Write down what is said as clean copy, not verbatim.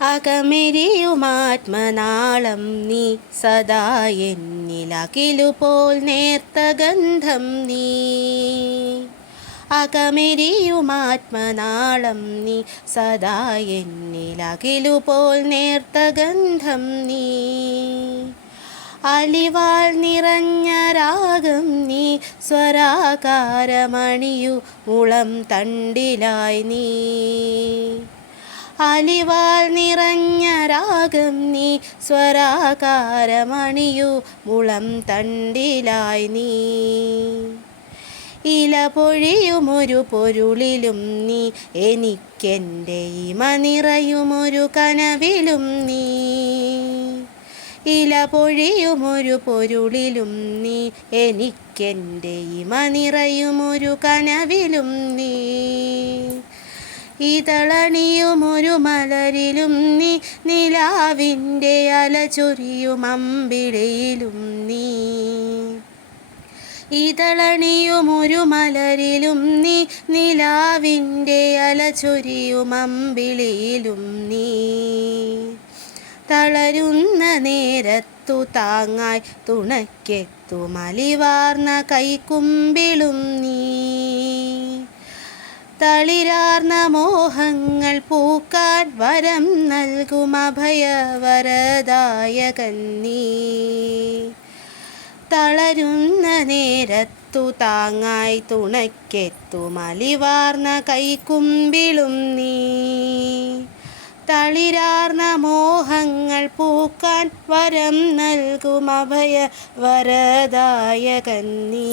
അകമെരിയുമാത്മനാളം നീ സദാ എന്നിലകിലുപോൽ നേർത്ത ഗന്ധം നീ. അകമെരിയുമാത്മനാളം നീ സദാ എന്നിലകിലുപോൽ നേർത്ത ഗന്ധം നീ. അലിവാൾ നിറഞ്ഞ രാഗം നീ സ്വരാകാരമണിയു മുളം തണ്ടിലായി നീ. അലിവാൾ നിറഞ്ഞ രാഗം നീ സ്വരാകാരമണിയു മുളം തണ്ടിലായി നീ. ഇല പൊഴിയുമൊരു പൊരുളിലും നീ എനിക്കെൻ്റെ ഇമ നിറയുമൊരു കനവിലും നീ. ഇല പൊഴിയുമൊരു പൊരുളിലും നീ എനിക്കെൻ്റെ ഇമ നിറയുമൊരു കനവിലും നീ. ഇതളണിയുമൊരു മലരിലും നീ നിലാവിൻ്റെ അലചൊരിയും അമ്പിളിയിലും നീ. ഇതളണിയുമൊരു മലരിലും നീ നിലാവിൻ്റെ അലചൊരിയും അമ്പിളിയിലും നീ. തളരുന്ന നേരത്തു താങ്ങായി തുണയ്ക്കെത്തും അലിവാർന്ന കൈക്കുമ്പിളും നീ. തളിരാർന്ന മോഹങ്ങൾ പൂക്കാൻ വരം നൽകും അഭയവരദായകൻ നീ. തളരുന്ന നേരത്തു താങ്ങായി തുണയ്ക്കെത്തും അലിവാർന്ന കൈക്കുമ്പിളും നീ. തളിരാർന്ന മോഹങ്ങൾ പൂക്കാൻ വരം നൽകും അഭയവരദായകൻ നീ.